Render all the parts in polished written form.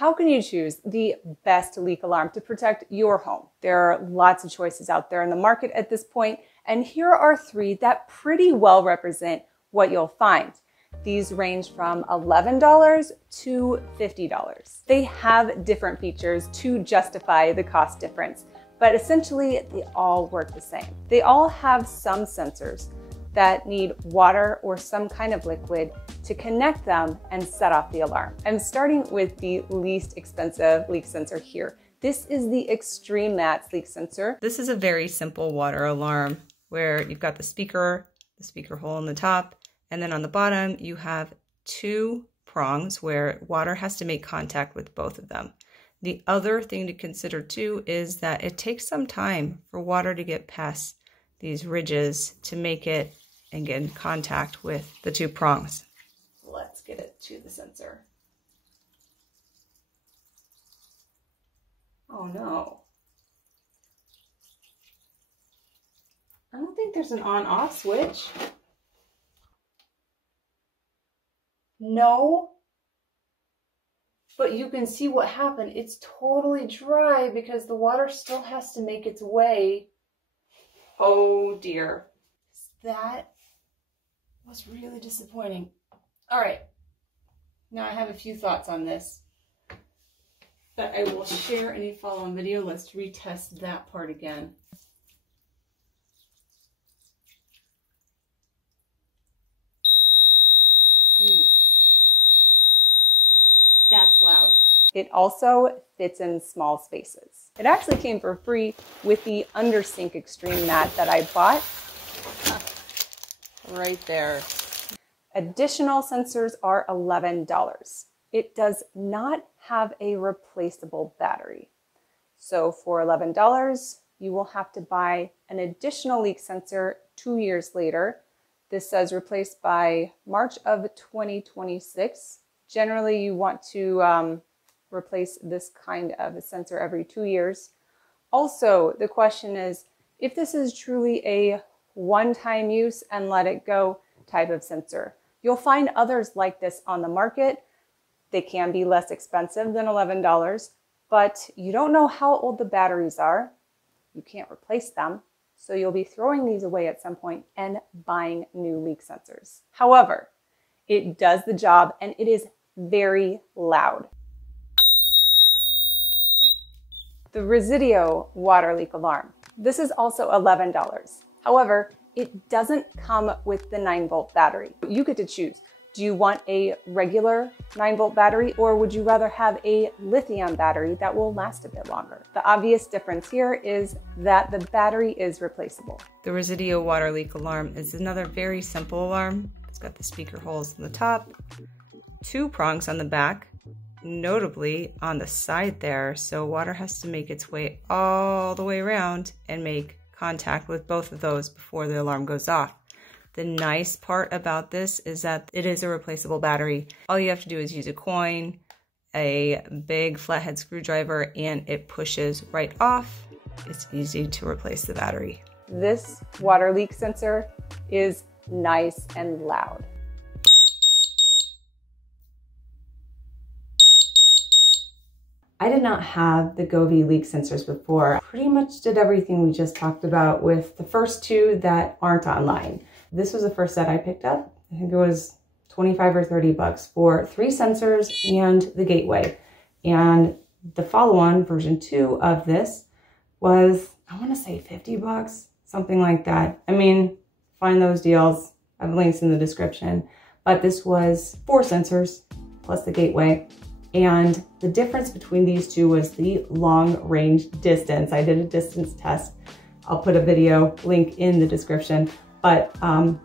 How can you choose the best leak alarm to protect your home? There are lots of choices out there in the market at this point, and here are 3 that pretty well represent what you'll find. These range from $11 to $50. They have different features to justify the cost difference, but essentially they all work the same. They all have some sensors that need water or some kind of liquid to connect them and set off the alarm. I'm starting with the least expensive leak sensor here. This is the XtremeMats leak sensor. This is a very simple water alarm where you've got the speaker hole on the top, and then on the bottom you have 2 prongs where water has to make contact with both of them. The other thing to consider too is that it takes some time for water to get past these ridges to make it and get in contact with the 2 prongs. Let's get it to the sensor. Oh no. I don't think there's an on-off switch. No. But you can see what happened. It's totally dry because the water still has to make its way. Oh dear. That was really disappointing. All right. Now I have a few thoughts on this that I will share in a follow-on video. Let's retest that part again. Ooh. That's loud. It also fits in small spaces. It actually came for free with the undersink XtremeMat that I bought. Right there. Additional sensors are $11. It does not have a replaceable battery. So for $11, you will have to buy an additional leak sensor 2 years later. This says replaced by March of 2026. Generally, you want to replace this kind of a sensor every 2 years. Also, the question is, if this is truly a one-time use and let it go type of sensor. You'll find others like this on the market. They can be less expensive than $11, but you don't know how old the batteries are. You can't replace them. So you'll be throwing these away at some point and buying new leak sensors. However, it does the job and it is very loud. The Risideo water leak alarm. This is also $11. However, it doesn't come with the 9-volt battery. You get to choose. Do you want a regular 9-volt battery, or would you rather have a lithium battery that will last a bit longer? The obvious difference here is that the battery is replaceable. The Risideo water leak alarm is another very simple alarm. It's got the speaker holes on the top, 2 prongs on the back, notably on the side there, so water has to make its way all the way around and make contact with both of those before the alarm goes off. The nice part about this is that it is a replaceable battery. All you have to do is use a coin, a big flathead screwdriver, and it pushes right off. It's easy to replace the battery. This water leak sensor is nice and loud. I did not have the Govee leak sensors before. Pretty much did everything we just talked about with the first 2 that aren't online. This was the first set I picked up. I think it was 25 or 30 bucks for 3 sensors and the gateway. And the follow-on version 2 of this was, I want to say 50 bucks, something like that. I mean, find those deals. I have links in the description. But this was 4 sensors plus the gateway. And the difference between these 2 was the long range distance. I did a distance test. I'll put a video link in the description, but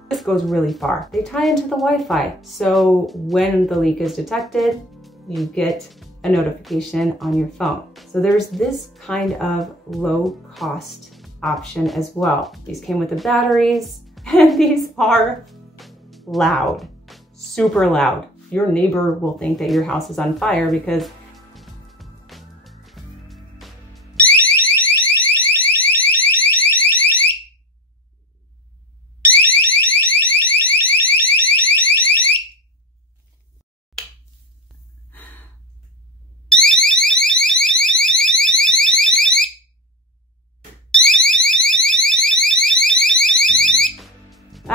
this goes really far. They tie into the Wi-Fi. So when the leak is detected, you get a notification on your phone. So there's this kind of low cost option as well. These came with the batteries and these are loud, super loud. Your neighbor will think that your house is on fire because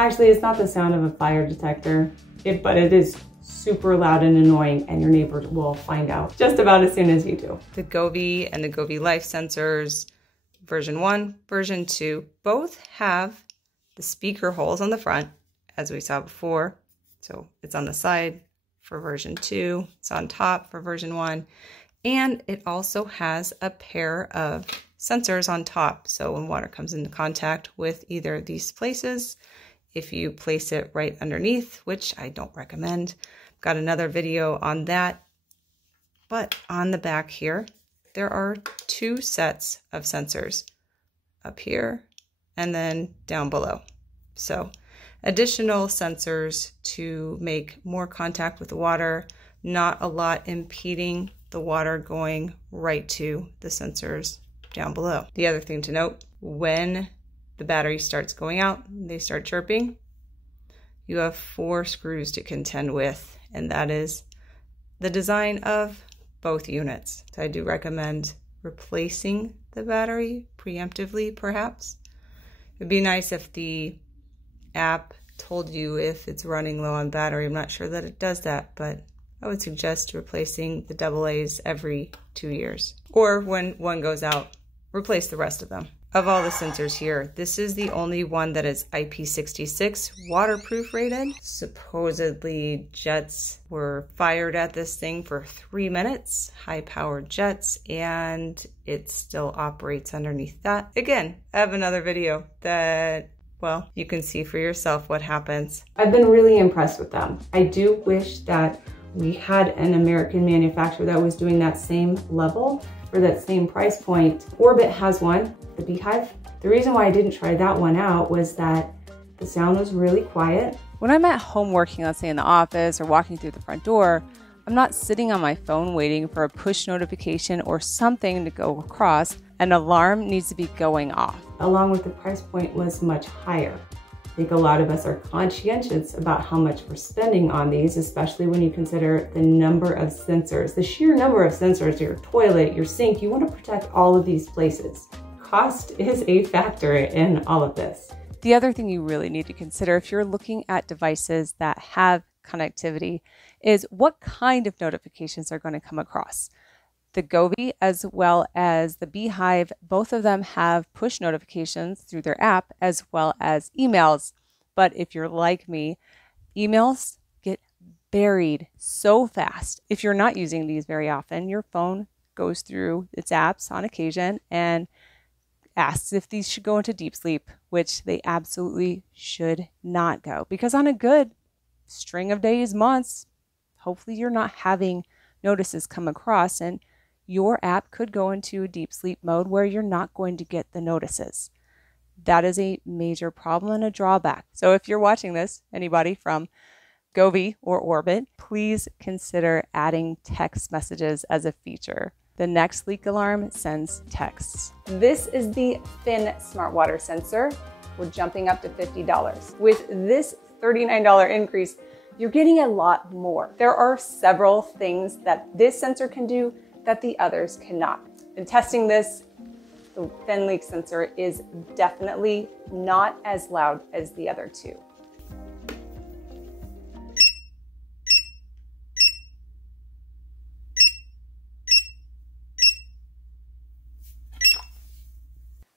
Actually, it's not the sound of a fire detector, but it is super loud and annoying, and your neighbors will find out just about as soon as you do. The Govee and the Govee Life sensors, version 1, version 2, both have the speaker holes on the front, as we saw before. So it's on the side for version 2, it's on top for version 1, and it also has a pair of sensors on top. So when water comes into contact with either of these places, if you place it right underneath, which I don't recommend, got another video on that. But on the back here, there are 2 sets of sensors up here and then down below. So additional sensors to make more contact with the water, not a lot impeding the water going right to the sensors down below. The other thing to note, when the battery starts going out, they start chirping, you have 4 screws to contend with, and that is the design of both units. So I do recommend replacing the battery preemptively, perhaps. It'd be nice if the app told you if it's running low on battery. I'm not sure that it does that, but I would suggest replacing the AA's every 2 years. Or when one goes out, replace the rest of them. Of all the sensors here, this is the only one that is IP66 waterproof rated. Supposedly jets were fired at this thing for 3 minutes, high-powered jets, and it still operates underneath that. Again, I have another video that, well, you can see for yourself what happens. I've been really impressed with them. I do wish that we had an American manufacturer that was doing that same level for that same price point. Orbit has one, the Beehive. The reason why I didn't try that one out was that the sound was really quiet. When I'm at home working, let's say in the office or walking through the front door, I'm not sitting on my phone waiting for a push notification or something to go across. An alarm needs to be going off. Along with the price point was much higher. I think a lot of us are conscientious about how much we're spending on these, especially when you consider the number of sensors, the sheer number of sensors, your toilet, your sink. You want to protect all of these places. Cost is a factor in all of this. The other thing you really need to consider if you're looking at devices that have connectivity is what kind of notifications are going to come across. The Govee as well as the Beehive, both of them have push notifications through their app as well as emails. But if you're like me, emails get buried so fast. If you're not using these very often, your phone goes through its apps on occasion and asks if these should go into deep sleep, which they absolutely should not go. Because on a good string of days, months, hopefully you're not having notices come across and your app could go into a deep sleep mode where you're not going to get the notices. That is a major problem and a drawback. So if you're watching this, anybody from Govee or Orbit, please consider adding text messages as a feature. The next leak alarm sends texts. This is the Phyn smart water sensor. We're jumping up to $50. With this $39 increase, you're getting a lot more. There are several things that this sensor can do that the others cannot. In testing this, the Phyn leak sensor is definitely not as loud as the other two.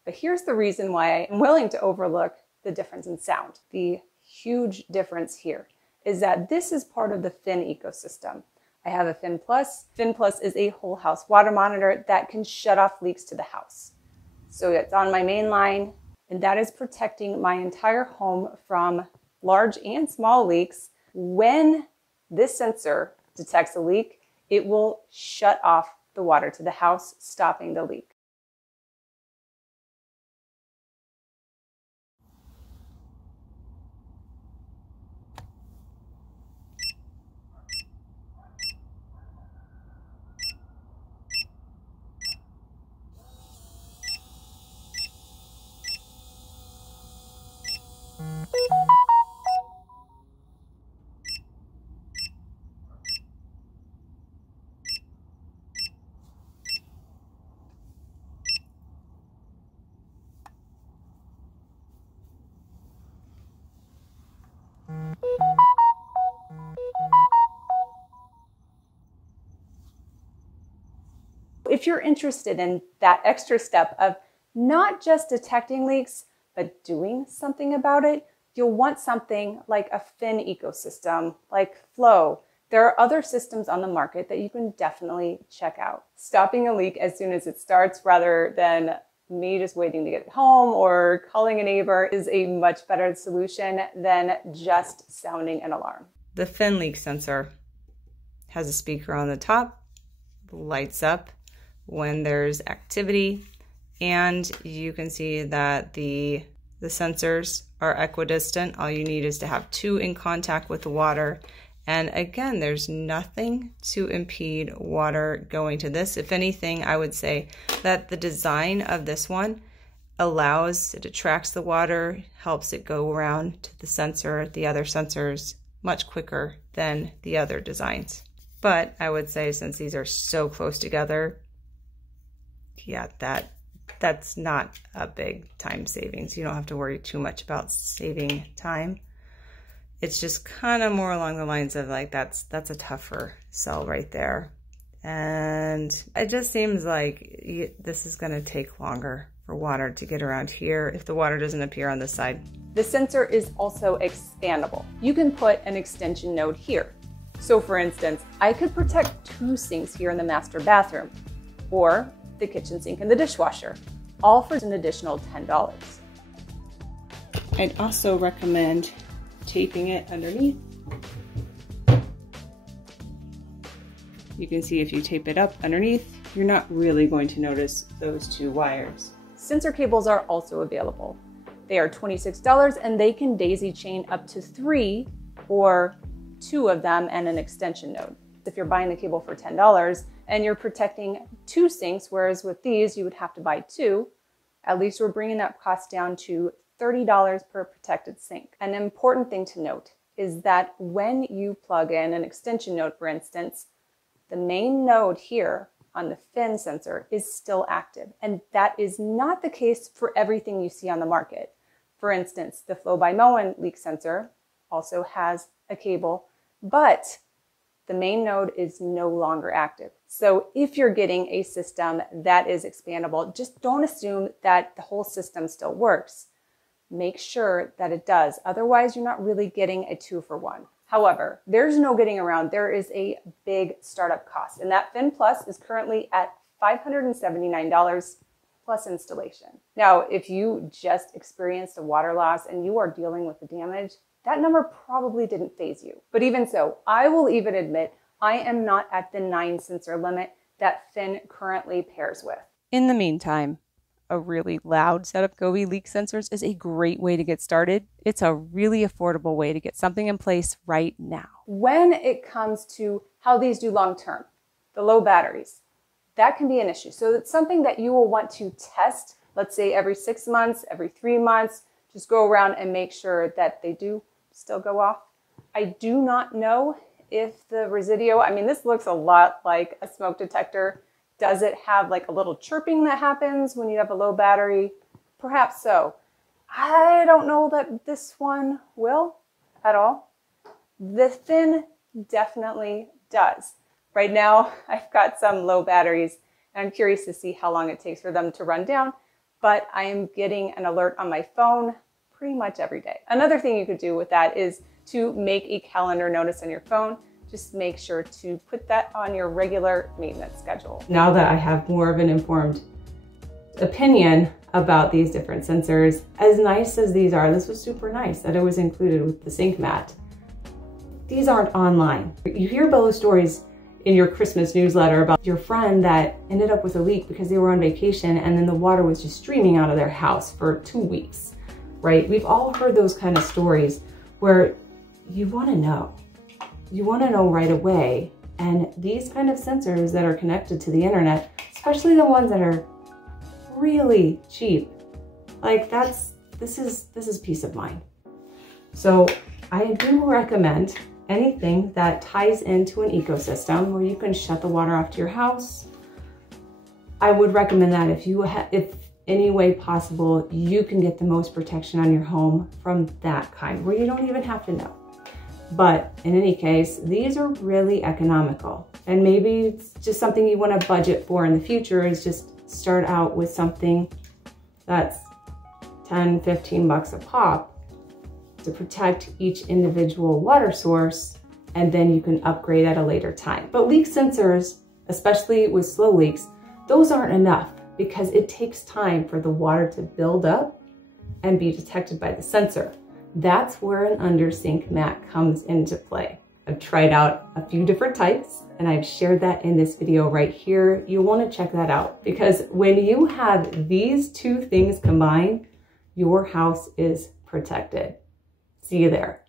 But here's the reason why I'm willing to overlook the difference in sound. The huge difference here is that this is part of the Phyn ecosystem. I have a Phyn Plus. Phyn Plus is a whole house water monitor that can shut off leaks to the house. So it's on my main line, and that is protecting my entire home from large and small leaks. When this sensor detects a leak, it will shut off the water to the house, stopping the leak. if you're interested in that extra step of not just detecting leaks, but doing something about it, you'll want something like a Phyn ecosystem, like Flow. There are other systems on the market that you can definitely check out. Stopping a leak as soon as it starts rather than me just waiting to get home or calling a neighbor is a much better solution than just sounding an alarm. The Phyn leak sensor has a speaker on the top, lights up when there's activity, and you can see that the sensors are equidistant. All you need is to have two in contact with the water. And again, there's nothing to impede water going to this. If anything, I would say that the design of this one it attracts the water, helps it go around to the sensor, the other sensors, much quicker than the other designs. But I would say since these are so close together, yeah, that's not a big time savings. You don't have to worry too much about saving time. It's just kind of more along the lines of like, that's a tougher sell right there. And it just seems like this is gonna take longer for water to get around here if the water doesn't appear on this side. The sensor is also expandable. You can put an extension node here. So for instance, I could protect two sinks here in the master bathroom, or the kitchen sink and the dishwasher, all for an additional $10. I'd also recommend taping it underneath. You can see if you tape it up underneath, you're not really going to notice those two wires. Sensor cables are also available. They are $26 and they can daisy chain up to 3 or 2 of them and an extension node. If you're buying the cable for $10 and you're protecting 2 sinks, whereas with these you would have to buy 2, at least we're bringing that cost down to $30 per protected sink. An important thing to note is that when you plug in an extension node, for instance, the main node here on the Phyn sensor is still active. And that is not the case for everything you see on the market. For instance, the Flow by Moen leak sensor also has a cable, but the main node is no longer active. So if you're getting a system that is expandable, just don't assume that the whole system still works. Make sure that it does. Otherwise, you're not really getting a 2-for-1. However, there's no getting around. There is a big startup cost, and that Phyn Plus is currently at $579 plus installation. Now, if you just experienced a water loss and you are dealing with the damage, that number probably didn't faze you. But even so, I will even admit I am not at the 9 sensor limit that Phyn currently pairs with. In the meantime, a really loud set of Govee leak sensors is a great way to get started. It's a really affordable way to get something in place right now. When it comes to how these do long term, the low batteries, that can be an issue. So it's something that you will want to test, let's say every 6 months, every 3 months, just go around and make sure that they do still go off. I do not know if the Risideo, I mean, this looks a lot like a smoke detector. Does it have like a little chirping that happens when you have a low battery? Perhaps so. I don't know that this one will at all. The Phyn definitely does. Right now, I've got some low batteries and I'm curious to see how long it takes for them to run down, but I am getting an alert on my phone pretty much every day. Another thing you could do with that is to make a calendar notice on your phone. Just make sure to put that on your regular maintenance schedule. Now that I have more of an informed opinion about these different sensors, as nice as these are, this was super nice that it was included with the sink mat. These aren't online. You hear those stories in your Christmas newsletter about your friend that ended up with a leak because they were on vacation and then the water was just streaming out of their house for 2 weeks, right? We've all heard those kind of stories where you want to know. You want to know right away. And these kind of sensors that are connected to the internet, especially the ones that are really cheap, like this is peace of mind. So I do recommend anything that ties into an ecosystem where you can shut the water off to your house. I would recommend that if any way possible, you can get the most protection on your home from that kind, where you don't even have to know. But in any case, these are really economical. And maybe it's just something you want to budget for in the future, is just start out with something that's 10, 15 bucks a pop to protect each individual water source, and then you can upgrade at a later time. But leak sensors, especially with slow leaks, those aren't enough because it takes time for the water to build up and be detected by the sensor. That's where an under-sink mat comes into play. I've tried out a few different types and I've shared that in this video right here. You'll want to check that out because when you have these two things combined, your house is protected. See you there.